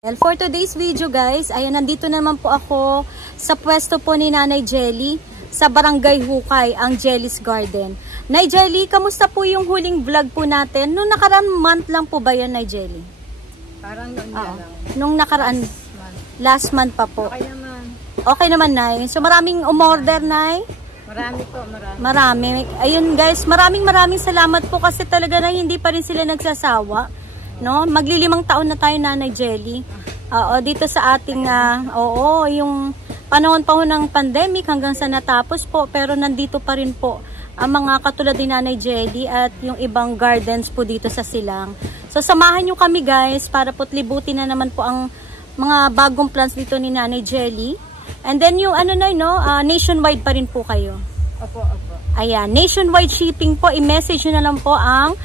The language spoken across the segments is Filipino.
Well, for today's video guys, ayun, nandito naman po ako sa pwesto po ni Nanay Jelly sa Barangay Hukay, ang Jelly's Garden. Nay Jelly, kamusta po yung huling vlog po natin? Nung nakaraan month lang po ba yan, Nay Jelly? Parang noon lang. Nung nakaraan, last month pa po. Okay naman. Okay naman, Nay. So maraming umorder, Nay? Marami po, marami. Marami. Ayun guys, maraming salamat po kasi talaga na hindi pa rin sila nagsasawa. No, maglilimang taon na tayo, Nanay Jelly. Dito sa ating yung panahon ng pandemic hanggang sa natapos po, pero nandito pa rin po ang mga katulad ni Nanay Jelly at yung ibang gardens po dito sa Silang. So samahan niyo kami guys para po libutin na naman po ang mga bagong plants dito ni Nanay Jelly. And then yung nationwide pa rin po kayo. Opo. Ayan, nationwide shipping po. I-message nyo na lang po ang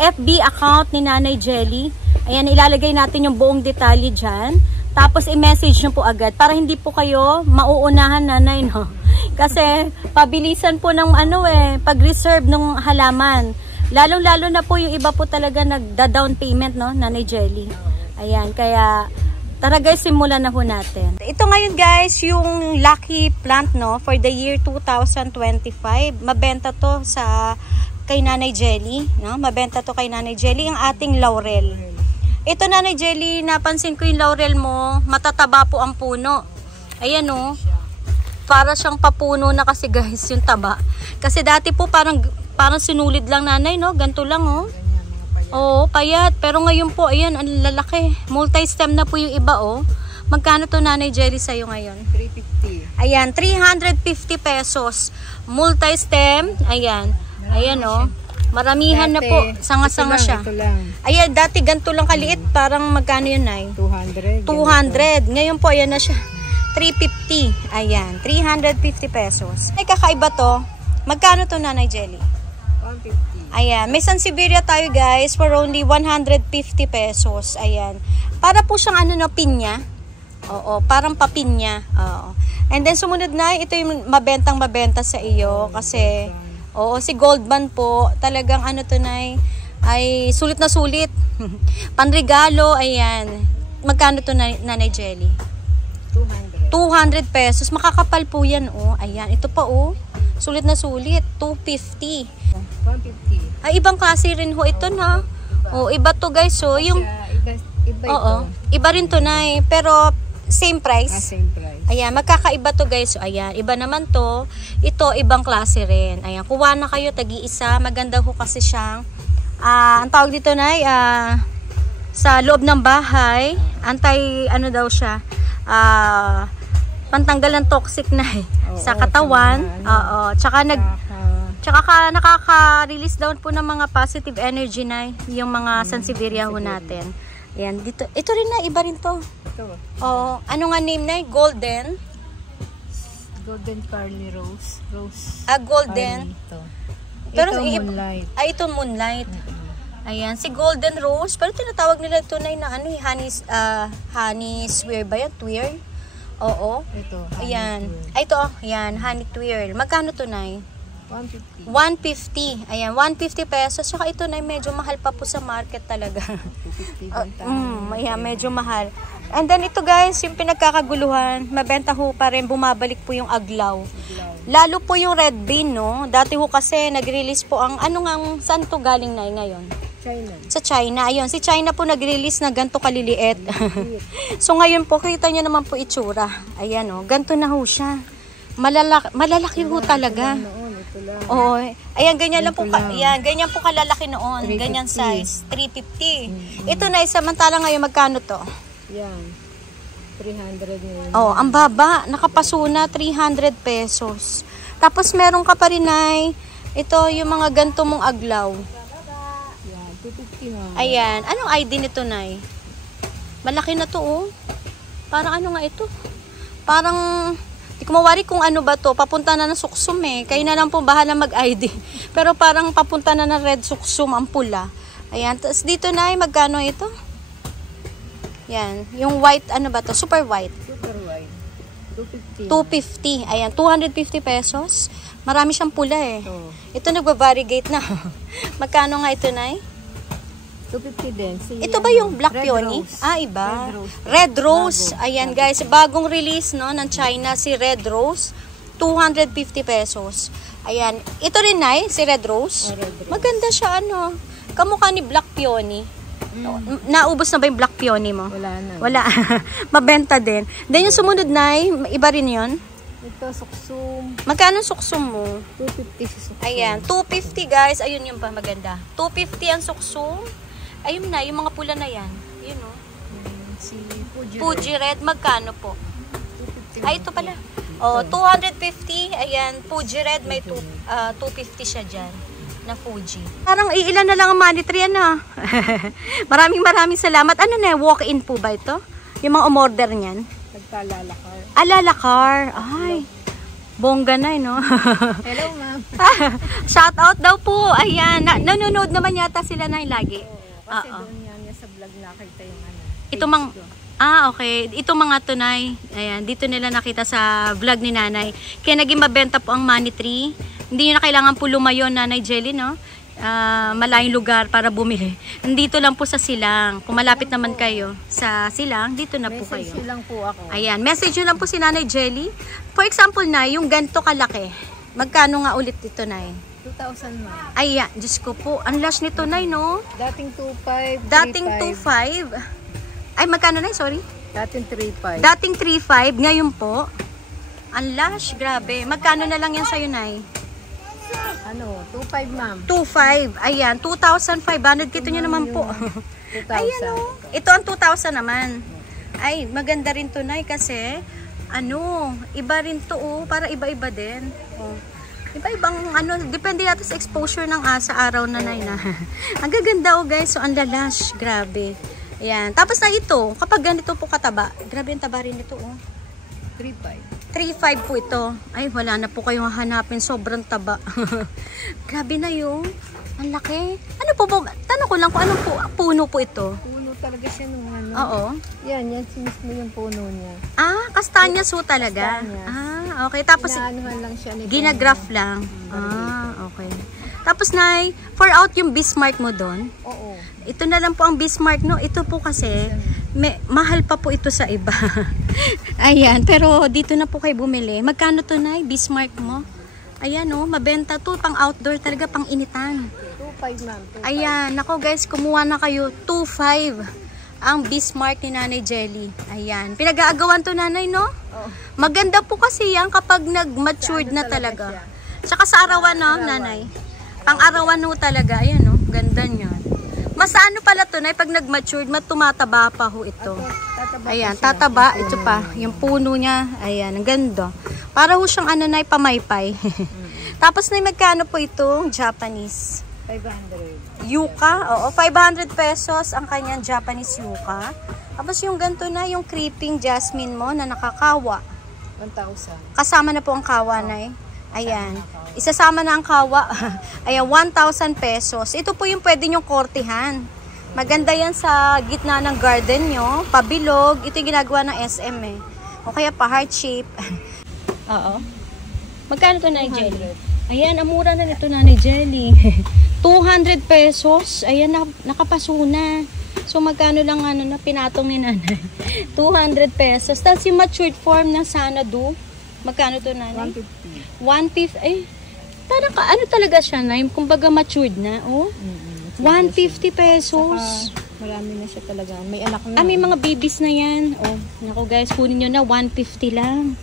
FB account ni Nanay Jelly. Ayan, ilalagay natin yung buong detalye dyan. Tapos i-message nyo po agad para hindi po kayo mauunahan, Nanay, no? Kasi pabilisan po ng pag-reserve ng halaman. Lalong-lalo na po yung iba po talaga nagda-down payment, no, Nanay Jelly. Ayan, kaya tara guys, simulan na po natin. Ito ngayon guys, yung lucky plant, no, for the year 2025. Mabenta to kay Nanay Jelly, no? Mabenta to kay Nanay Jelly ang ating laurel. Ito, Nanay Jelly, napansin ko yung laurel mo, matataba po ang puno. Ayan, no. Para siyang papuno na kasi guys yung taba. Kasi dati po parang sinulid lang, Nanay, no? Ganito lang, oh. Oo, payat. Pero ngayon po, ayan, ang lalaki. Multi-stem na po yung iba, oh. Magkano to, Nanay Jelly, sa'yo ngayon? 350. Ayan, 350 pesos. Multi-stem. Ayan. Ayan, oh. Maramihan dati, na po. Sanga-sanga siya. Ito lang. Ayan, dati ganito lang kaliit. Parang magkano yun, Nay? 200. 200. Ngayon po, ayan na siya. 350. Ayan, 350 pesos. Ay, kakaiba to. Magkano to, Nanay Jelly? 150. Ayan, may Sansevieria tayo guys for only 150 pesos. Ayan. Para po siyang pinya. Oo, parang papinya. Oo. And then sumunod na, ito yung mabenta sa iyo kasi si Goldman po, talagang to na ay sulit na sulit. Panregalo, ayan. Magkano to, Nanay Jelly? 200 pesos. Makakapal po yan, oh. Ayan, ito pa, oh. Sulit na sulit, 250. 150. Ay, ibang klase rin ho ito, na. Iba to guys, so yung iba iba rin to, Nay, pero same price. Same price. Ayan, magkakaiba to guys. So, ayan, iba naman to. Ito, ibang klase rin. Ayan, kuha na kayo, tagi-isa. Maganda ho kasi siyang ang tawag dito, Nay, sa loob ng bahay, daw siya, pantanggal ng toxic na sa katawan. Tsaka nakaka-release down po ng mga positive energy, na yung mga Sansevieria ho natin. Ayan, dito. Ito rin na, iba rin to. Ito. Ano nga name, na? Golden Carly Rose. Golden. Ito. Pero Moonlight. Ito Moonlight. Ayan, si Golden Rose. Pero tinatawag nila ito, Nay, na honey swear ba yan? Twirl? Oo. Ito. Ayan. Ito, ayan, honey twirl. Magkano to, Nay? 150. 150. Ayan, 150 pesos. Saka ito, Nay, medyo mahal pa po sa market talaga. 250. Ayan, medyo mahal. And then ito guys, yung pinagkakaguluhan, mabenta ho pa rin, bumabalik po yung aglaw. Lalo po yung red bean, no? Dati ho kasi nag-release po saan to galing, Nay, ngayon? China. Sa China. Ayun, si China po nag-release na ganito kaliliit. So ngayon po, kita nyo naman po itsura. Ayan, oh, ganito na ho siya. Malalaki ho talaga. Oo. Ayan, ganyan lang po. Ayan, ganyan po kalalaki noon. 350. Ganyan size. 350. Ito, na samantala ngayon, magkano to? Yan. 300 ngayon. Oh, ang baba. Nakapasuna, 300 pesos. Tapos meron ka pa rin, Nay. Ito, yung mga ganito mong aglaw. Yan, 250 na. Ayan. Anong ID nito, Nay? Malaki na to, oh. Parang ano nga ito? Parang di ko mawari kung ano ba to. Papunta na ng suksum, Kayo na lang po bahala mag-ID. Pero parang papunta na ng red suksum ang pula. Ayan. Tapos dito, Nay, magkano ito? Yan. Yung white, ano ba to? Super white. Super white. 250. 250. Ayan. 250 pesos. Marami siyang pula, Oh. Ito nagba-variegate na. Magkano nga ito, Nay? 250 din. Si, Ito ba yung Black Red Peony? Rose. Ah, iba. Red Rose. Red Rose. Bago. Ayan guys, bagong release no ng China si Red Rose. 250 pesos. Ayan. Ito rin Nay, si Red Rose. Oh, Red Rose. Maganda siya ano. Kamukha ni Black Peony. Naubos na ba yung Black Peony mo? Wala na. Wala. Mabenta din. Then yung sumunod Nay, iba rin yun. Ito, suksum. Magkano suksum mo? 250 si suksum. Ayan, 250 guys. Ayun yung pa maganda. 250 ang suksum. Ayun na, yung mga pula na yan. Yun o. Si Fuji. Fuji Red, magkano po? 250. Ay, ito pala. Oh, 250. Ayan, Fuji Red, may 250 siya dyan na Fuji. Parang iilan na lang ang money tree, ano? maraming salamat. Ano na, walk-in po ba ito? Yung mga umorder niyan? Nagkalalakar. Alalakar. Ay, bongga na, no? Hello, ma'am. Shout out daw po. Ayan, nanonood naman yata sila na lagi. Kasi doon yan sa vlog nakita yung ano. Ito okay. Ito mga tunay. Ayan, dito nila nakita sa vlog ni Nanay. Kaya naging mabenta po ang money tree. Hindi nyo na kailangan po lumayo, Nanay Jelly, no? Malayong lugar para bumili. Nandito lang po sa Silang. Kung malapit naman kayo sa Silang, dito na po kayo. Message lang po ako. Ayan, message nyo lang po si Nanay Jelly. For example, Nay, yung ganito kalaki. Magkano nga ulit dito, Nay? 2,000, ma'am. Ayan, Diyos ko po. Ang lash nito, Nay, no? Dating 2,500. Dating 2.5. Ay, magkano na? Sorry. Dating 3,500. Dating 3.5. Ngayon po. Ang lash, grabe. Magkano na lang yan sa'yo, Nay? Ano? 2,500, ma'am. 2.5. Ayan, 2,500. Kito nyo naman po. 2,000. Ayan, o. Ito ang 2,000 naman. Ay, maganda rin to, Nay, kasi iba rin to, para iba-iba din. Oh. Iba-ibang, depende yata sa exposure ng sa araw na, Nay, na. Ang gaganda, guys. So, ang lalash. Grabe. Ayan. Tapos na ito, kapag ganito po kataba, grabe ang taba rin ito, 3,500. 3.5 po ito. Ay, wala na po kayong hahanapin. Sobrang taba. Grabe na yung. Ang laki. Ano po po? Tanong ko lang kung anong puno po ito. Puno talaga siya nung ano. Oo. Yan mismo yung puno niya. Ah, kastanyas po talaga. Kastanyas. Ah, okay. Tapos, Inaanuhan lang siya nito. ginagraph lang. Ah, okay. Tapos, Nay, for out yung Bismarck mo doon. Oo. Ito na lang po ang Bismarck, no? Ito po kasi, mahal pa po ito sa iba. Ayan, pero dito na po kayo bumili. Magkano to, Nay? Bismarck mo? Ayan, mabenta to. Pang outdoor talaga, pang initan. 2,500, ma'am. 2,500. Ayan, nako guys, kumuha na kayo. 2,500 ang Bismarck ni Nanay Jelly. Ayan, pinag-aagawan to, Nanay, no? Oo. Maganda po kasi yan kapag nag-matured na talaga. Tsaka sa arawan, no, Nanay? Pang arawan, no, talaga. Ayan, no? Ganda niyan. Mas ano pala to, Nay, pag nag-matured, tumataba pa ho ito. Ayan, tataba. Ito pa, yung puno niya. Ayan, ang ganda. Para ho siyang Nay, pamaypay. Tapos, Nay, magkano po itong Japanese? 500. Yuka. Oo, 500 pesos ang kanyang Japanese yuka. Tapos yung ganito na, yung creeping jasmine mo na nakakawa. 1,000. Kasama na po ang kawa, Nay. Ayan. Isasama na ang kawa. Ayan, 1,000 pesos. Ito po yung pwede nyong kortihan. Maganda yan sa gitna ng garden nyo. Pabilog. Ito yung ginagawa ng SM eh. O kaya pa heart shape. Oo. Magkano to, Nanay Jelly? Ayan, ang mura na nito, Nanay Jelly. 200 pesos. Ayan, nakapaso na. So, magkano lang na pinatong ni Nanay? 200 pesos. Tapos yung matured form ng Sanadu. Magkano to, Nanay? 150. Ay, parang ano talaga siya, Nay? Kumbaga matured na, 150 pesos. Saka, marami na siya talaga. May anak na. May mga babies na yan. Naku guys, kunin nyo na, 150 lang.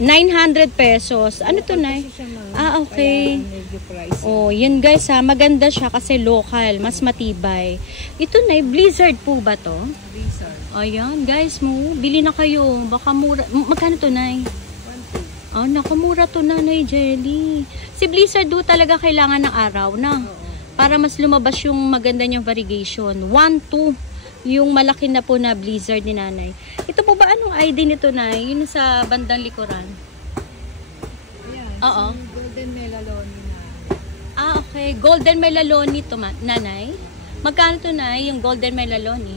900 pesos. Ano to, Nay? Okay. Yan guys, maganda siya kasi local, mas matibay. Ito, Nay, Blizzard po ba to? Blizzard. Ayan, guys, bili na kayo. Baka mura. Magkano to, Nay? Nakamura to, Nanay Jelly. Si Blizzard do talaga kailangan ng araw na. Para mas lumabas yung maganda niyang variegation. 1-2 yung malaki na po na Blizzard ni Nanay. Ito po ba anong ID nito, Nay? Yun sa bandang likuran. Yan. Oo. Golden Melaloni na. Okay. Golden Melaloni to, Nanay. Magkano to, Nay? Yung Golden Melaloni?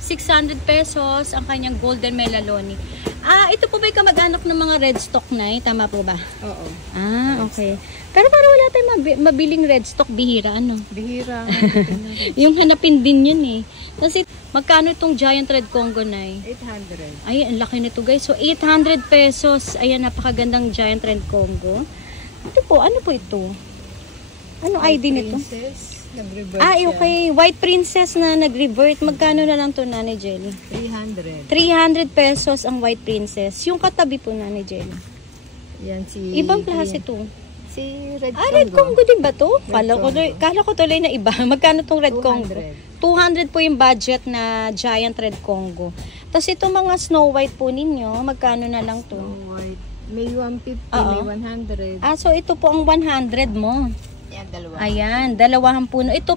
600 pesos ang kanyang Golden Melaloni. Ito po ba'y kamag-anak ng mga red stock na tama po ba? Oo. Okay. Pero para wala tayong mabiling red stock, bihira ano? Bihira. Yung hanapin din yun eh. Kasi magkano itong giant red Congo na 800. Ay, ang laki nito guys. So 800 pesos. Ayan, napakagandang giant red Congo. Ito po, ano po ito? Ano ID nito? Princess, nag-revert Okay. White princess na nag-revert. Magkano na lang to, Nanay Jelly? 300. 300 pesos ang white princess. Yung katabi po, Nanay Jelly. Yan si... Ibang klase to. Si Red Congo. Red Congo din ba to? Red Kala ko tuloy na iba. Magkano tong red 200. Congo? 200 po yung budget na giant red Congo. Tapos ito mga Snow White po ninyo, magkano na lang to? Snow White. May 150, Oo. may 100. So ito po ang 100 mo. Yan, dalawa. Ayan, dalawang puno. Ito,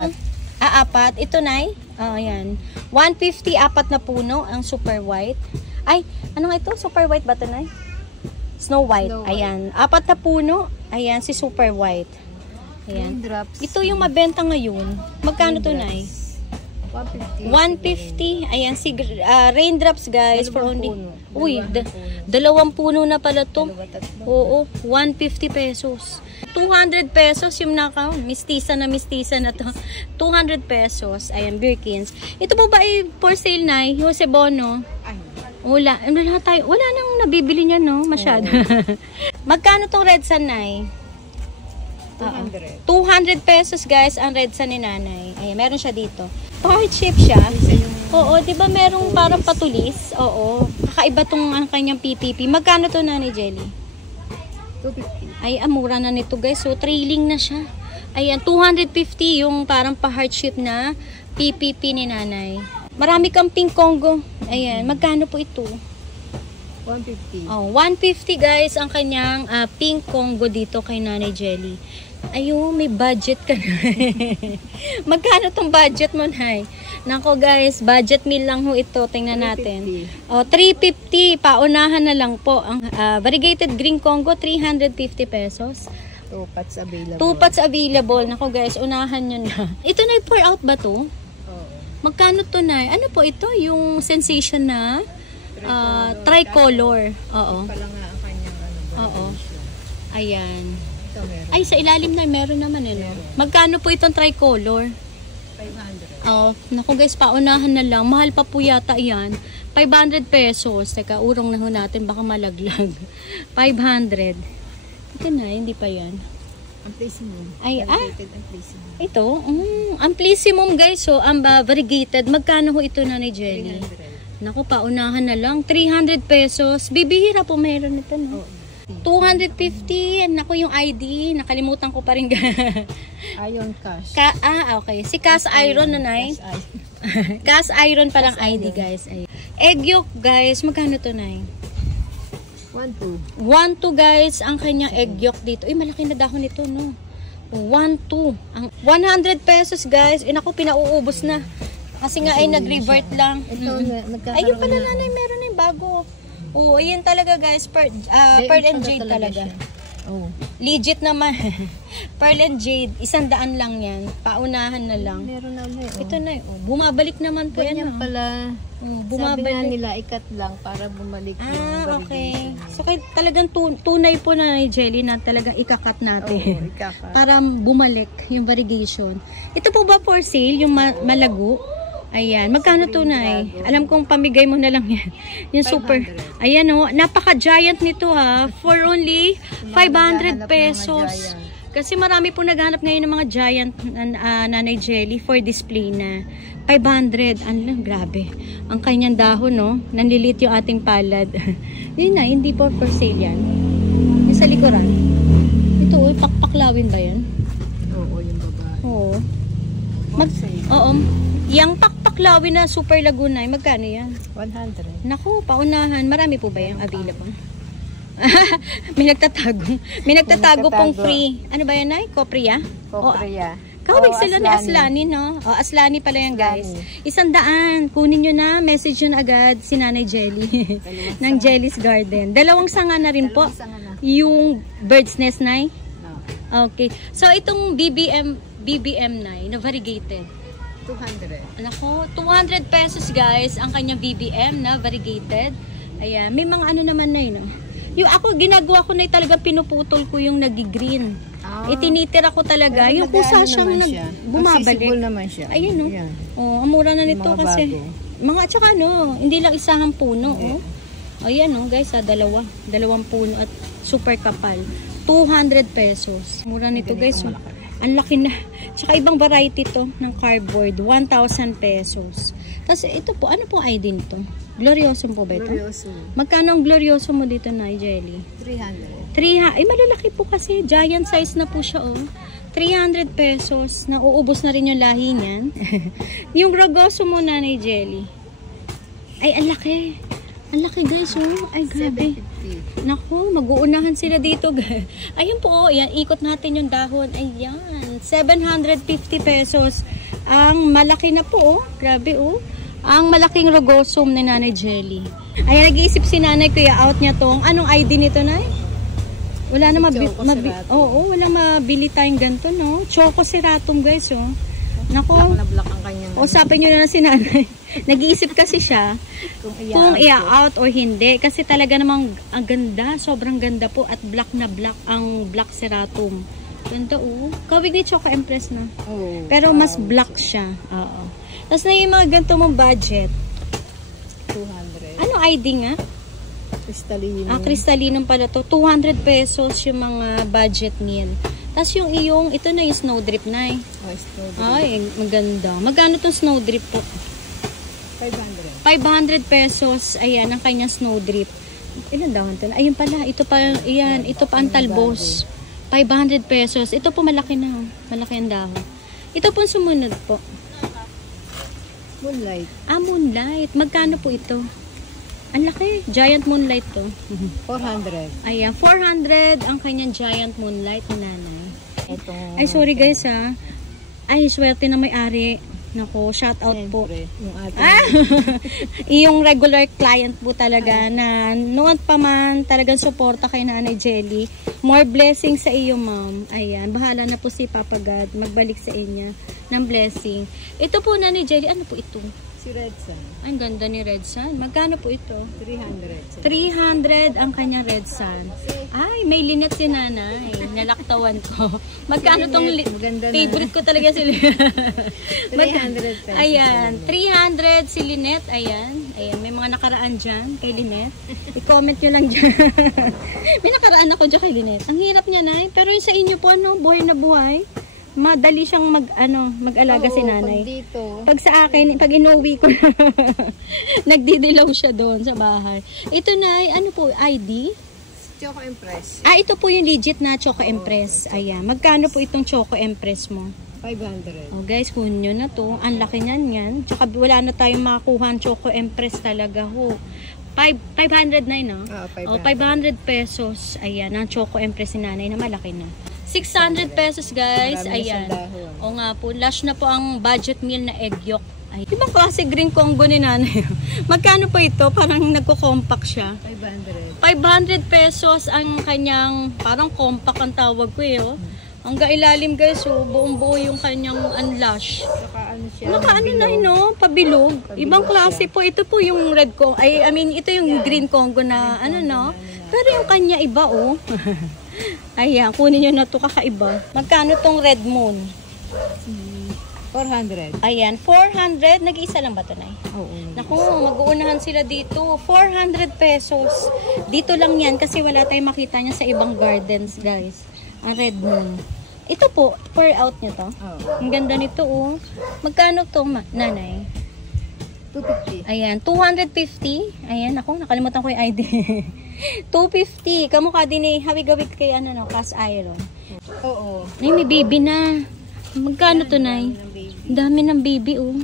apat. Ito, Nay. Ayan. 150, apat na puno, ang super white. Ay, ano nga ito? Super white ba ito, Nay? Snow White. Snow White. Ayan. Apat na puno. Ayan, si super white. Ayan. Raindrops. Ito yung mabenta ngayon. Magkano to, Nay? 150. 150. Ayan, si raindrops, guys. For Dalawang only... puno. Uy, Dalawang dalawang puno puno. na pala to. Dalawa, tatlo. Oo, 150 pesos. 200 pesos yung mistisa na to. 200 pesos. Ayan, Birkins. Ito po ba ay for sale, Nay? Yung Bono? Ay, Wala nang nabibili niya, no? Masyado. Magkano tong red sun, Nay? 200. 200 pesos, guys, ang red sun ni Nanay. Ayan, meron siya dito. Heart shape siya. Isa yung Oo, di ba merong parang patulis? Oo. Kakaiba tong ang kanyang PPP. Magkano to, Nanay Jelly? 250. Ay, mura na nito, guys. So, trailing na siya. Ayan, 250 yung parang pa-heart shape na PPP ni Nanay. Marami kang pink Congo. Ayan, magkano po ito? 150. 150 guys ang kanyang pink Congo dito kay Nanay Jelly. Ayun, may budget ka na. Magkano tong budget mo, Nay? Nako guys, budget meal lang ho ito. Tingnan natin. 350. Paunahan na lang po. Ang variegated green Congo, 350 pesos. 2 pots available. 2 pots available. Nako guys, unahan nyo na. Ito na pour out ba to? Oo. Magkano to, Nay? Ano po ito? Yung sensation na tricolor. Oo. Pala nga ang kanyang Oo. Ayan. Ito meron. Ay, sa ilalim na meron naman eh, no? Magkano po itong tricolor? 500. Naku guys, paunahan na lang. Mahal pa po yata yan. 500 pesos. Teka, urong na ho natin. Baka malaglag. 500. Ito na, hindi pa yan. Amplissumum. Ay, Variegated amplissumum. Ito, amplissumum guys. So, ang variegated. Magkano ho ito, Nanay Jelly? 300. Naku, paunahan na lang. 300 pesos. Bibihira po meron ito, no? 250. Naku, yung ID. Nakalimutan ko pa rin. Iron cash. Okay. Si Cast Iron, Nanay. Cast Iron palang ID, guys. Ay. Egg yolk, guys. Magkano to, Nay? 1-2. 1-2, guys. Ang kanyang egg yolk dito. Ay, malaki na dahon nito, no? 1-2. Ang 100 pesos, guys. Naku, pinauubos na. Kasi nga ay nag-revert lang. Ito, Ayun pala, Nanay, meron na yung bago. Oo, ayan talaga guys, Pearl and Jade talaga. Oh. Legit naman. Pearl and Jade, 100 lang yan. Paunahan na lang. Meron na may. Ito na, bumabalik naman po yan. Ganyan pala. Sabi nga Bumabalik. nila, ikat lang para bumalik yung Okay. variegation. So, talagang tunay po na Jelly na talagang ikakat natin. Oo, ikakat. Para bumalik yung variegation. Ito po ba for sale, yung malago? Ayan, magkano to, Nay? Alam kong pamigay mo na lang yan. Yung super. Ayan o, napaka-giant nito ha. For only 500 pesos. Kasi marami po naghanap ngayon ng mga giant Nanay Jelly for display na. 500. Ano, grabe. Ang kanyang dahon, no? Nanlilit yung ating palad. Yun na, hindi po for sale yan. Yung sa likuran. Ito, pakpaklawin ba yan? Oo, yung babae. Oo. Sale. Oo. Yang pakpaklawin na Super Laguna, magkano yan? 100. Naku, paunahan. Marami po ba yung available? May nagtatago pong free. Ano ba yan, Nay? Kopria? Kopria. Kawig sila na Aslani, no? Aslani pala yan, guys. 100. Kunin nyo na. Message nyo na agad si Nanay Jelly. ng Jelly's Garden. 2 sanga na rin po. Yung bird's nest, Nay? No. Okay. So, itong BBM, Nay, na variegated. 200. Nako, 200 pesos guys ang kanyang BBM na variegated. Ayan, may mga ano naman na yun. Yung ako, ginagawa ko na talaga pinuputol ko yung nag-green. Itinitira ko talaga. Yung kusa siyang bumabalik. Accessible naman siya. Ayun, no? Yan. Oh, ang mura na nito Mga kasi. bago. Mga, tsaka ano, hindi lang isahang puno, oh. Ayan, oh, guys, dalawang puno at super kapal. 200 pesos. Mura nito, guys. Oh. Ang laki na. Tsaka ibang variety to ng cardboard. 1,000 pesos. Tapos ito po, ano po ID nito? Glorioso po ba ito? Glorioso. Magkano ang glorioso mo dito na, Jelly? 300. 300. Ay, malalaki po kasi. Giant size na po siya, oh. 300 pesos. Nauubos na rin yung lahi niyan. Yung ragoso mo, Nanay Jelly. Ay, ang laki. Ang laki, guys, oh. Ay, grabe. 750. Naku, mag-uunahan sila dito. Ayun po, oh. Yan, ikot natin yung dahon. Ayan. 750 pesos. Ang malaki na po, oh. Grabe, oh. Ang malaking rogosum ni Nanay Jelly. Ay, nag-iisip si Nanay, kuya, out niya tong. Anong ID nito, Nay? Wala na walang mabili tayong ganito, no? Choco Ceratum, guys, oh. Naku. Black na black ang kanyang. Usapin nyo na si Nanay. Nag-iisip kasi siya kung i-out or hindi. Kasi talaga namang ang ganda. Sobrang ganda po. At black na black ang Black Ceratum. Ganda, oh. Kawig ni Choco Empress na. Oh, pero mas black siya. Oo. Tapos na yung mga ganito mong budget. 200. Anong ID nga? Crystalline. Crystallinum pala to. 200 pesos yung mga budget meal. Tapos yung iyong, ito na yung snowdrip na eh. Oh, snowdrip. Ay, maganda. Magkano tong snowdrip po? 500. 500 pesos. Ayan, ang kanyang snowdrip. Ilan daw ito? Ayun pala, ito pa, ayan, ito pa ang talbos. 500 pesos. Ito po malaki na. Malaki ang dahon. Ito po sumunod po. Moonlight. Moonlight. Magkano po ito? Ang laki. Giant moonlight to. 400. Ayan, 400 ang kanyang giant moonlight ni Nanay. Ito. Ay, sorry guys ha. Ay, swerte na may-ari. Nako, shout out po. Yung ating Yung regular client po talaga na noon pa man talagang suporta kay Nanay Jelly. More blessing sa iyo, ma'am. Ayan, bahala na po si Papa God magbalik sa inyo ng blessing. Ito po, Nanay Jelly, ano po ito? si Red Sun. Ang ganda ni Red Sun. Magkano po ito? 300. 300 ang kanya Red Sun. Ay, may linet si Nanay. Nalaktawan ko. Magkano tong favorite ko talaga si Linet. 300 pesos. Ayan, 300 si Linet. Ayan. Ayan, may mga nakaraan dyan kay Linet. I-comment nyo lang dyan. May nakaraan ako dyan kay Linet. Ang hirap niya, Nay. Pero yung sa inyo po, ano, buhay na buhay. Madali siyang mag-alaga si Nanay. Pag dito. Pag sa akin, pag inuwi ko na, nagdidilaw siya doon sa bahay. Ito na, ano po, ID? Choco Empress. Ito po yung legit na Choco Empress. Ayan. Magkano po itong Choco Empress mo? 500. Oh guys, kunin nyo na to. Ang laki niyan yan. Tsaka wala na tayong makakuha ang Choco Empress talaga. 500 na yun, no? 500 pesos. Ayan, ang Choco Empress ni Nanay na malaki na. 600 pesos guys. Ayan. O nga po, lush na po ang budget meal na egg yolk. Ay, ibang klase green Congo ni Nanay. Magkano po ito? Parang nagko-compact siya. 500. 500 pesos ang kanyang, parang compact ang tawag ko eh. Oh. Hanggang ilalim guys, oh, buong buo yung kanyang unlush. Saka ano siya? Nakaano na yun, no? Pabilog. Ibang klase po. Ito po yung red Congo. Ito yung green Congo na ano, no? Pero yung kanya iba, oh. Ayan, kunin nyo na ito kakaiba. Magkano tong red moon? 400. Ayan, 400. Nag-iisa lang ba ito, Nay? Oo. Naku, mag-uunahan sila dito. 400 pesos. Dito lang yan kasi wala tayong makita niya sa ibang gardens, guys. Ang red moon. Ito po, pour out nyo to. Oo. Ang ganda nito, oh. Magkano to, Nanay? 250. Ayan, 250. Ayan, ako, nakalimutan ko yung ID. 250. Kamukha din eh, hawig-hawig kay cast iron. Oo. Ay, may baby na. Magkano to, Nay? Ang dami ng baby, oh.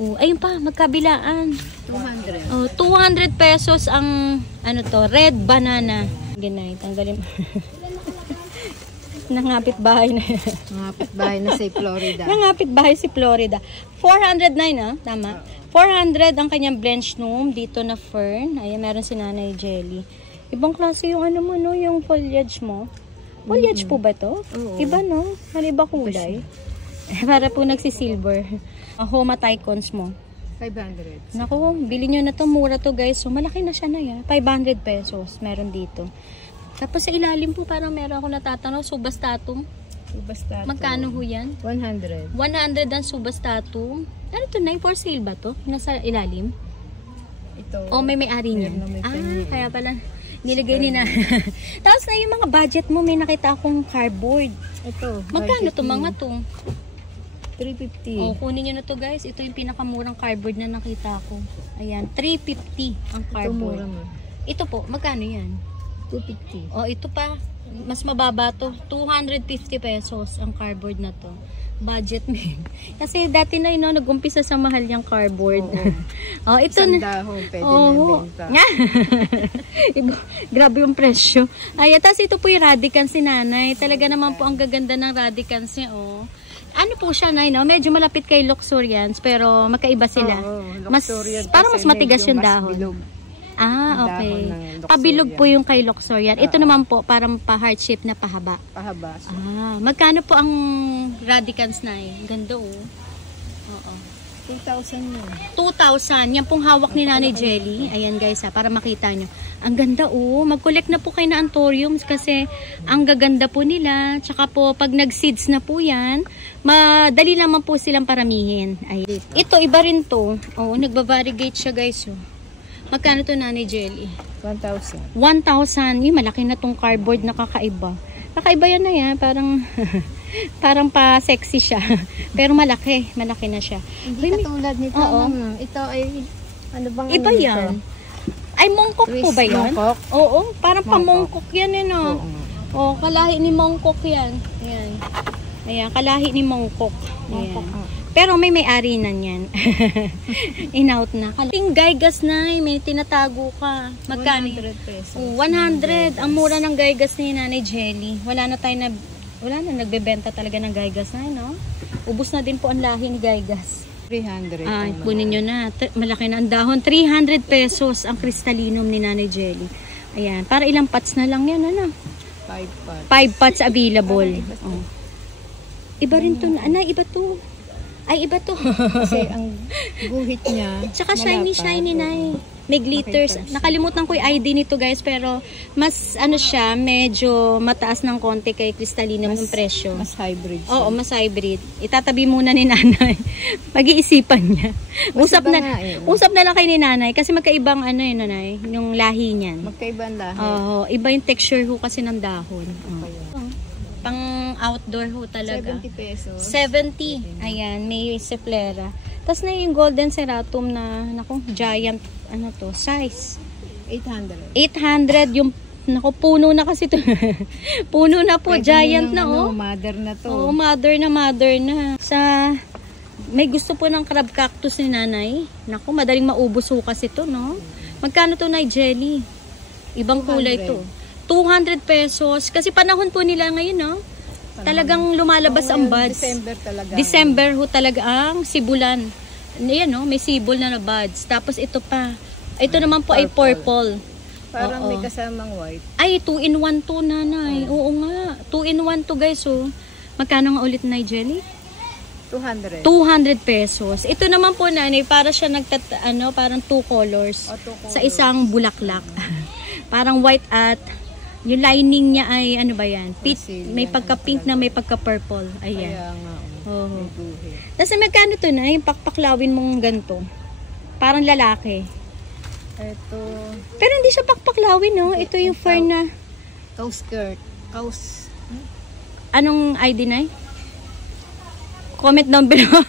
Oh, ayun pa, magkabilaan. 200. Oh, 200 pesos ang, red banana. Ganay, tanggalin. Nangapit bahay na. Nangapit bahay na sa Florida. Nangapit bahay si Florida. 409, tama. 400 ang kanyang Blanche Noom. Dito na fern. Ayan, meron si Nanay Jelly. Ibang klase yung no, yung foliage mo. Foliage po ba to? Oo. Iba, no? Iba kulay. Para po nagsisilver. Homa tycons mo. 500. Naku, bili nyo na to. Mura to guys. So, malaki na siya na yan. 500 pesos. Meron dito. Tapos sa ilalim po, parang meron ako natatanong. Subastatum. Subastatum. Magkano ho yan? 100. 100 ang subastatum. Ano to? 9 for sale ba to? Nasa ilalim? Ito. O, may may-ari niyan. Meron na may kanya. Kaya pala. Nilagay ni na. Tapos na yung mga budget mo, may nakita akong cardboard. Ito. Magkano to mga to? 350. O, kunin nyo na to guys. Ito yung pinakamurang cardboard na nakita ko. Ayan, 350 ang Ito cardboard. mura mo. Ito po, magkano yan? 250. O, ito pa. Mas mababa to. 250 pesos ang cardboard na to. Budget mo. Kasi dati na yun, no, nag-umpisa sa mahal yung cardboard. Oo. O, ito Isang na. dahon, pwede Oo. na benta. Grabe yung presyo. Ay, tapos ito po yung Radicans ni nanay. Talaga naman po ang gaganda ng Radicans niya, oh. Ano po siya, nay, no? Medyo malapit kay Luxurians, pero magkaiba sila. Parang mas matigas yung dahon. Bilog. Ah, Ang okay. dahon ng Luxurian. Pabilog po yung kay Luxurian. Ito naman po, parang pa-heart shape na pahaba. Pahaba. Ah, magkano po ang Radicans, nay? Ganda, oh. Oo. 2,000 yun. 2,000. Yan pong hawak ni Nanay Jelly. Ayan guys ha, para makita nyo. Ang ganda oh. Mag-collect na po kayo na anthuriums kasi ang gaganda po nila. Tsaka po pag nag-seeds na po yan, madali naman po silang paramihin. Ayan. Ito iba rin to. Oh, nagba-variegate siya guys. Oh. Magkano to Nanay Jelly? 1,000. 1,000. Yung malaki na tong cardboard na kakaiba. Kakaiba yan na yan. Parang parang pa-sexy siya. Pero malaki. Malaki na siya. Hindi katulad nito. Oo. Ito ay ano bang Iba ano yan. nito? Ay, mongkok po ba yan? Mongkok? Oo. Parang Mongkok. pa-mongkok yan eh, no? Oo. Oh, kalahi ni mongkok yan. Ayan. Ayan, kalahi ni mongkok. Ayan. Mongkok. Pero may may-ari na yan. In-out na. Yung gaygas na, may tinatago ka. Magkano? 100 pesos. Oh, 100. Ang mura ng gaygas ni Nanay Jelly. Wala na nagbebenta talaga ng gaygas na, no? Ubus na din po ang lahi ni gaygas. 300. Ay, kunin nyo na. Malaki na ang dahon. 300 pesos ang crystallinum ni Nanay Jelly. Ayan. Para ilang pots na lang yan, ano? 5 pots. 5 pots available. Oh. Iba rin to. Anay, iba to. Ay, iba to. Kasi ang guhit niya. Tsaka shiny na eh. May glitters. Nakalimutan ko yung ID nito guys, pero mas ano siya, medyo mataas ng konti kay crystallinum ng presyo. Mas hybrid siya. Oo, mas hybrid. Itatabi muna ni nanay. Pag-iisipan niya. Usap na lang kay ni nanay kasi magkaibang ano yun, nanay, yung lahi niyan. Magkaiba ang lahi. Oo, iba yung texture ho kasi ng dahon. Pang outdoor ho talaga. 70 pesos. 70. Ayan, may Sephora. Tapos na yung golden ceratum na, naku, giant, ano to, size. 800. 800 yung, naku, puno na kasi to. Puno na po, Pwede giant na, na, oh. mother na to. Oo, mother na. May gusto po ng crab cactus ni nanay. Naku, madaling maubos ho kasi to, no? Magkano to, Nay Jelly? Ibang kulay to. 200 pesos. Kasi panahon po nila ngayon, no? Talagang lumalabas ang buds. December talaga. December ho talaga ang sibulan. Ayan, no? May sibol na buds. Tapos ito pa. Ito naman po ay purple. Parang may kasamang white. Ay, 2-in-1 to, nanay. Oo nga. 2-in-1 to, guys, oh. Magkano nga ulit, Nay Jelly? 200. 200 pesos. Ito naman po, nanay, para siya parang 2 colors. Sa isang bulaklak. Parang white at yung lining niya ay, ano ba yan? May pagka-pink na may pagka-purple. Ayan. Kaya nga. Oo. Tapos magkano to na? Yung pakpaklawin mong ganito. Parang lalaki. Ito. Pero hindi siya pakpaklawin, no? Ito yung fern na. Cow skirt. Cows. Anong ID na? Comment down below.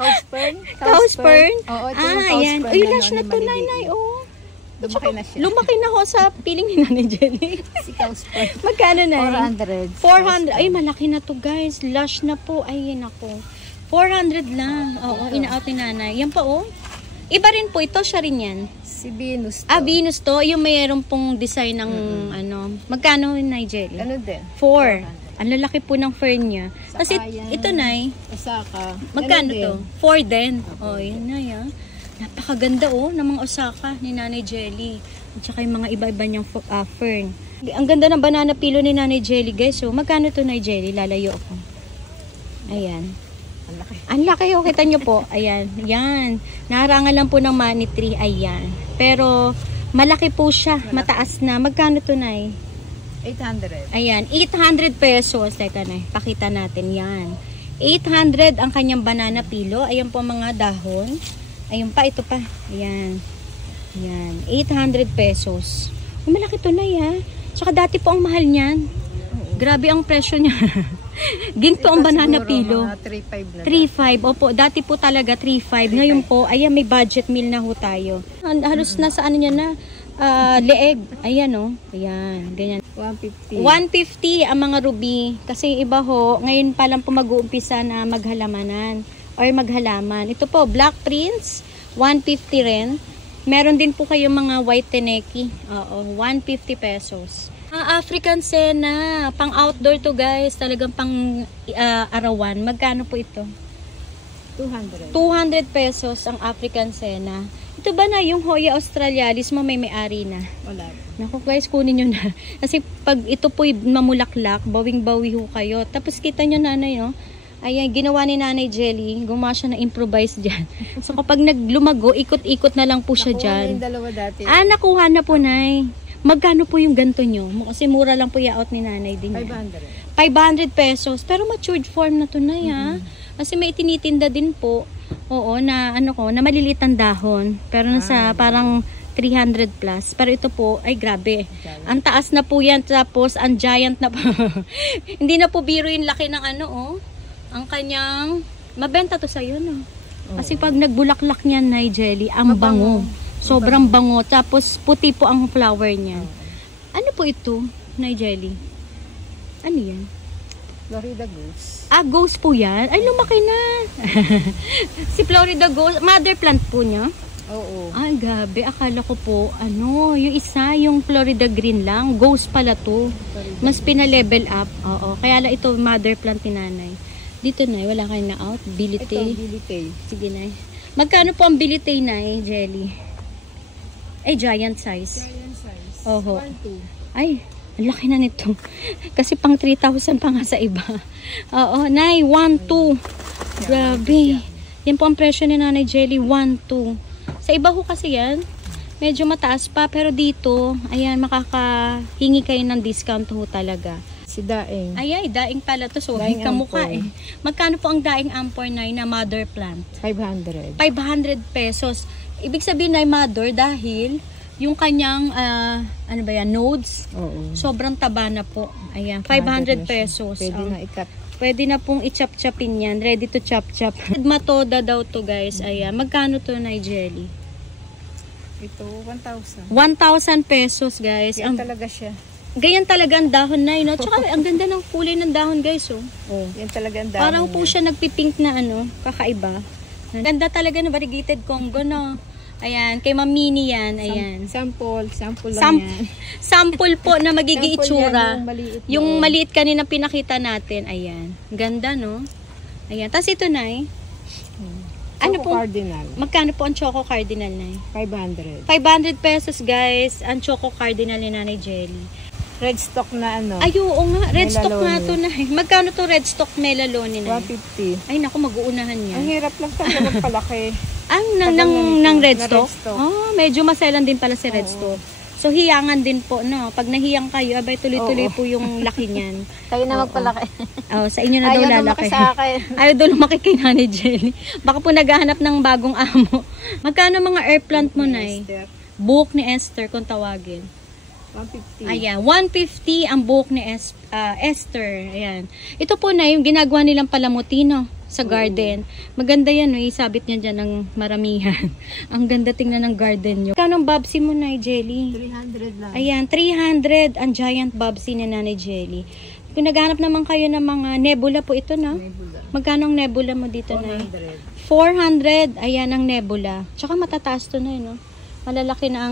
Cows fern? Cows fern? Oo, ito yung cows ayan. fern. Uy, lash na to, nanay. Oh. Lumaki na siya. Lumaki na ho sa piling ni Nanay Jelly. Si cows fern. Magkano na? 400. 400. Ay, malaki na to, guys. Lush na po. Ay, nako. 400 lang. Oo, ina-out ni nanay. Yan pa, oh. Iba rin po. Ito, siya rin yan. Si Venus to. Ah, Venus to. Yung mayroon pong design ng, ano. Magkano, Nanay Jelly? Ano din? 4. Ang lalaki po ng fern niya. Kasi, ito, Nay. Osaka. Magkano to? 4 din. Oh, yun na, yan. Napakaganda ng mga Osaka ni Nanay Jelly. At saka yung mga iba-iba niyang fern. Ang ganda ng banana pilo ni Nanay Jelly, guys. So, magkano to, Nanay Jelly? Lalayo ako. Ayan. Ang laki. Ang laki, oh, kita nyo po. Ayan, yan. Naharangan lang po ng money tree. Ayan. Pero, malaki po siya. Mataas na. Magkano to, Nay? 800. Ayan, 800 pesos. Teka na, pakita natin yan. 800 ang kanyang banana pilo. Ayan po mga dahon. Ayun pa, ito pa. Ayan. Ayan, 800 pesos. Malaki to, Nay, ha? Tsaka dati po ang mahal niyan. Grabe ang presyo niya. Ginto ang banana pilo. 3.5 na. 3.5. Opo, dati po talaga 3.5. Ngayon po, ayan, may budget meal na ho tayo. Halos nasa ano niya na, leeg. Ayan, oh. Ayan, ganyan. 150. 150 ang mga ruby. Kasi iba ho, ngayon pa lang po mag-uumpisa na maghalamanan or maghalaman. Ito po, Black Prince, 150 rin. Meron din po kayo mga white teneki. Oo, 150 pesos. African Senna, pang outdoor to guys, talagang pang arawan. Magkano po ito? 200. 200 pesos ang African Senna. Ito ba na yung Hoya australis mo may may-ari na? Wala. Naku guys, kunin nyo na. Kasi pag ito po'y mamulaklak, bawing-bawi ho kayo. Tapos kita nyo nanay, no? Ayan, ginawa ni Nanay Jelly, gumawa siya na improvise dyan. So kapag naglumago, ikot-ikot na lang po siya dyan. Nakuha na yung dalawa dati. Nakuha na po, Nay. Magkano po yung ganto nyo? Kasi mura lang po yaot ni Nanay din. 500. 500 pesos. Pero matured form na to, Nay, ha? Kasi may itinitinda din po. Oo, na ano ko, na malilitang dahon. Pero nasa parang 300 plus. Pero ito po, ay grabe. Ang taas na po yan. Tapos, ang giant na po. Hindi na po biro yung laki ng ano, oh. Ang kanyang, mabenta to sa'yo, no? Kasi pag nagbulaklak niyan, Nay Jelly, ang bango. Sobrang bango. Tapos, puti po ang flower niya. Ano po ito, Nay Jelly? Ano yan? Florida Ghost. Ghost po yan? Ay, lumaki na. Si Florida Ghost, mother plant po niya? Oo. Gabi. Akala ko po, ano, yung isa, yung Florida Green lang. Ghost pala to. Mas pina-level up. Oo. Kaya lang ito, mother plant ni Nanay. Dito, Nay, wala kayo na out. Bilitay. Ito, Bilitay. Sige, Nay. Magkano po ang Bilitay, Nay, Jelly? Ay, giant size. Giant size. Oho. 1.2. Ay, ang laki na nito. Kasi pang 3,000 pa nga sa iba. Oo, Nay, 1.2. Grabe. Yan po ang presyo ni Nanay Jelly, 1.2. Sa iba ho kasi yan, medyo mataas pa. Pero dito, ayan, makakahingi kayo ng discount ho talaga. Si Daeng. Ay, daing pala to. So, Daing kamukha ampor. Magkano po ang daing ampor na mother plant? 500. 500 pesos. Ibig sabihin na mother dahil yung kanyang, ano ba yan, nodes, Oo. sobrang taba na po. Ayan, 500 pesos. Pwede na ikat. Pwede na pong i-chop-chopin yan. Ready to chop-chop. Matoda daw to guys. Ayan, magkano to, Nay Jelly? Ito, 1,000. 1,000 pesos guys. Yan talaga siya. Ganyan talaga ang dahon na no? Tsaka ang ganda ng kulay ng dahon guys, oh. Yan talaga ang dami. Parang po siya nagpipink na ano, kakaiba. Ganda talaga ng variegated Congo, no? Ayan, kay Ma'am Minnie yan, ayan. Sample lang yan. Sample po na magiging Sample itsura. yan, yung maliit Yung na. maliit kanina pinakita natin, ayan. Ganda, no? Ayan, tapos ito, Nay. Ano Choco po? Cardinal. Magkano po ang Choco Cardinal, Nay? 500. 500 pesos, guys. Ang Choco Cardinal ni Nanay Jelly. Red stock na ano. Ay, oo nga. Red stock nga Melaloni. to, Nay. Magkano to red stock melaloni, Nay? 150. Ay, naku, mag-uunahan yan. Ang hirap lang talaga magpalaki. Ng red Na stock? red stock. Medyo maselan din pala si red Oo. stock. So, hiyangan din po, no? Pag nahiyang kayo, abay tuloy-tuloy Oo. po yung laki niyan. Kayo na magpalaki. Sa inyo na daw Ayaw lalaki. lumaki sa akin. Ayaw daw lumaki kay Nanay Jelly. Baka po naghahanap ng bagong amo. Magkano mga air plant mo, Nay? Esther, Buhok ni Esther, kung tawagin. 150. Ayan, 150 ang buhok ni Esther. Ayan. Ito po na yung ginagawa nilang palamutino sa garden. Maganda yan, no? Isabit niya dyan ng maramihan. Ang ganda tingnan ng garden nyo. Kanong babsi mo, Nanay Jelly? 300 lang. Ayan, 300 ang giant babsi ni Nanay Jelly. Kung naghanap naman kayo ng mga nebula po ito, no? Nebula. Magkano ang nebula mo dito, Nay? 400. 400. Ayan ang nebula. Tsaka matataas to, Nay, no? Malalaki na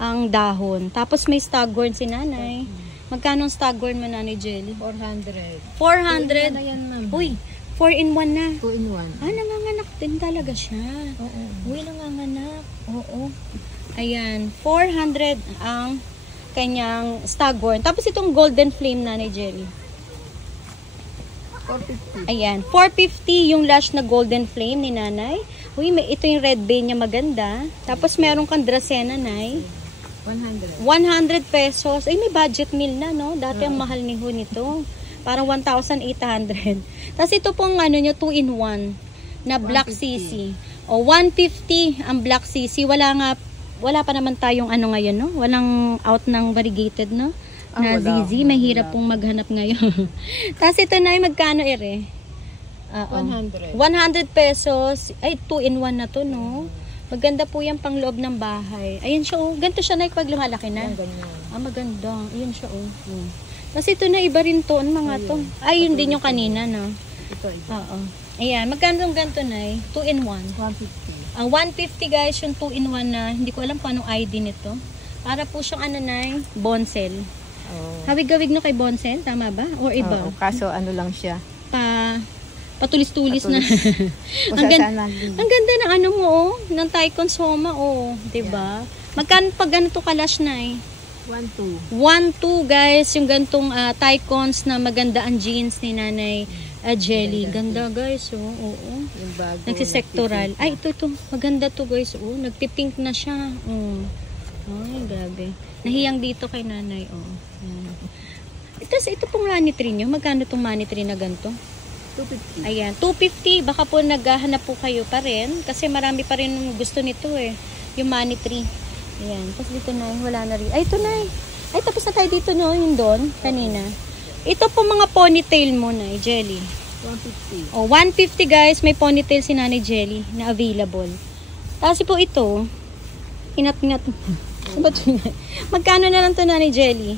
ang dahon. Tapos may staghorn si Nanay. Magkano ang staghorn mo, Nanay Jelly? 400. 400. Ano yan, ma'am? Uy, 4-in-1 na. 2 in 1. Nanganganak din talaga siya. Oo. Uy, nanganganak. Oo. Ayan, 400 ang kanyang staghorn. Tapos itong golden flame, Nanay Jelly. 450. Ayan, 450 yung lash na golden flame ni nanay. Uy, ito yung red vein niya maganda. Tapos meron kang Dracena, nay. 100. 100 pesos. Ay, may budget meal na, no? Dati ang mahal ni Ho nito. Parang 1,800. Tapos ito pong ano nyo, 2-in-1 na black 150. CC. O, 150 ang black CC. Wala pa naman tayong ano ngayon, no? Walang out ng variegated, no? Na wala. ZZ. Mahirap pong maghanap ngayon. Tapos ito na yung magkano, ere? 100. 100 pesos. Ay, 2-in-1 na to, no? Maganda po yan pang loob ng bahay. Ayun siya, oh. Ganito siya na pag lumalaki na. Ganyan. Maganda. Ayun siya, oh. Kasi ito na iba rin to. Ano mga to? Ay, yun din yung kanina, no? Ito. Oo. Ayan. Magkano yung ganito na 2-in-1. 150. 150 guys, yung 2-in-1 na. Hindi ko alam kung anong ID nito. Para po siyang ano na bonsel. Oh. Hawig-hawig na kay bonsel. Tama ba? Or iba? Oo, kaso ano lang siya. Patulis-tulis na. Kung ang, saan ang ganda ng ano mo, oh. Ng Tycoon Soma, oh. Diba? Magkano pag ganito kalash na 1-2. 1-2 guys, yung gantong Tycoons na maganda ang jeans ni Nanay Jelly. Ganda guys, oh. Oo. Yung bago. Nagsisektoral. Ay, ito. Maganda to guys, oh. Nagpipink na siya. Oh. Ay, grabe. Nahiyang dito kay Nanay, oh. Tapos ito pong money tree nyo. Magkano itong money tree na ganito? 250. Ayan, 250. Baka po naghahanap po kayo pa rin. Kasi marami pa rin gusto nito eh. Yung money tree. Ayan. Tapos dito na, wala na rin. Ay, ito na. Ay, tapos na tayo dito no, yung doon, kanina. Ito po mga ponytail mo na, Jelly. 150. Oh, 150 guys. May ponytail si Nanay Jelly na available. Tapos po ito, inat-ingat. Magkano na lang to Nanay Jelly?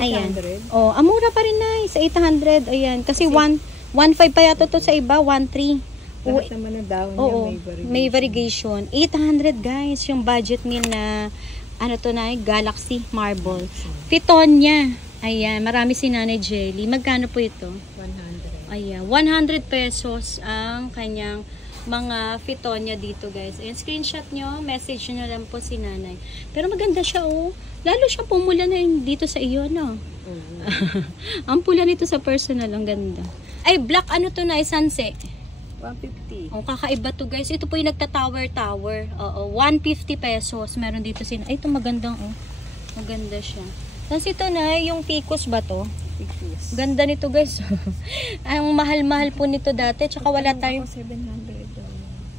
Ayan. 800. Oh, amura pa rin na sa 800. Ayan, kasi 1.5 pa yata to sa iba, 1.3. Lahat naman ng daon Oo, niya may variegation. 800 guys, yung budget meal na ano to na, Galaxy Marble. Fitonia. Ayan, marami si Nanay Jelly. Magkano po ito? 100. Ayan, 100 pesos ang kanyang mga fitonia dito guys. Ayan, screenshot nyo, message nyo lang po si Nanay. Pero maganda siya oh. Lalo siya pumula na dito sa iyo, no? Ang pula nito sa personal, ang ganda. Ay, black ano to na, sunset. 150. Oh, kakaiba to guys. Ito po yung nagta-tower. Oo, 150 pesos. Meron dito sin. Ay, ito magandang oh. Maganda siya. Tapos ito na, yung Picos ba to? Picos. Ganda nito guys. Ang mahal-mahal po nito dati. Tsaka wala tayong... 700.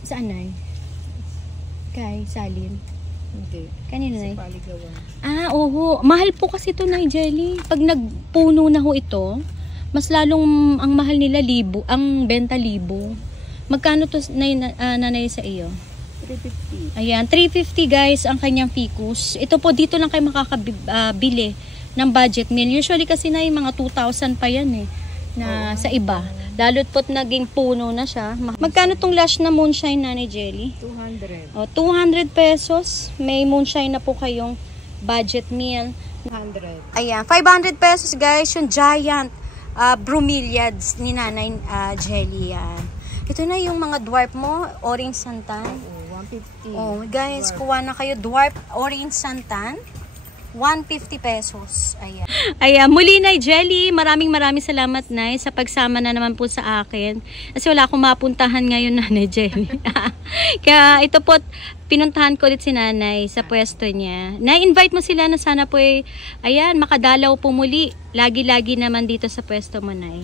Saan na? Kay Salin. Hindi. Kanina na. Sa Paligawan. Oo. Mahal po kasi ito na Jelly. Pag nagpuno na ho ito, mas lalong ang mahal nila ang benta 1,000. Magkano to nanay sa iyo? 350. Ayan, 350 guys ang kanyang ficus. Ito po dito lang kayo makakabili ng budget meal. Usually kasi na yung mga 2,000 pa yan eh. Na sa iba. Lalo't po't naging puno na siya. Magkano tong lash na moonshine Nanay Jelly? 200. O, 200 pesos. May moonshine na po kayong budget meal. 100. Ayan, 500 pesos guys. Yung giant bromeliads ni Nanay Jelly. Yan. Ito na yung mga dwarf mo. Orange santan. 150. Oh, guys, kuha na kayo. Dwarf orange santan. 150 pesos. Ayan. Ayan, muli Nay Jelly, maraming salamat Nay sa pagsama na naman po sa akin. Kasi wala akong mapuntahan ngayon Nanay Jelly. Kaya ito po, pinuntahan ko ulit si Nanay sa pwesto niya. Na-invite mo sila na sana po ayan, makadalaw po muli. Lagi-lagi naman dito sa pwesto mo Nay.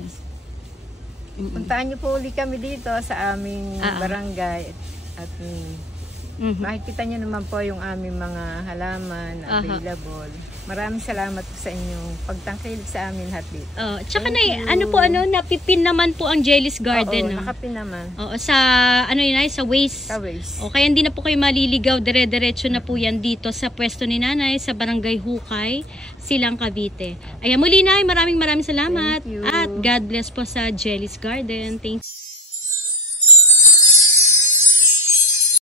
Puntahan niyo po ulit kami dito sa aming barangay at makikita niyo naman po yung aming mga halaman available. Maraming salamat po sa inyong pagtangkilik sa amin lahat dito. Tsaka napipin naman po ang Jelly's Garden. Oo, nakapin naman. Oo, sa sa waist. Sa waist. O, kaya hindi na po kayo maliligaw, dire-diretso na po yan dito sa pwesto ni Nanay sa Barangay Hukay, Silang Cavite. Ayan, muli Nay, maraming salamat. Thank you. At God bless po sa Jelly's Garden. Thank you.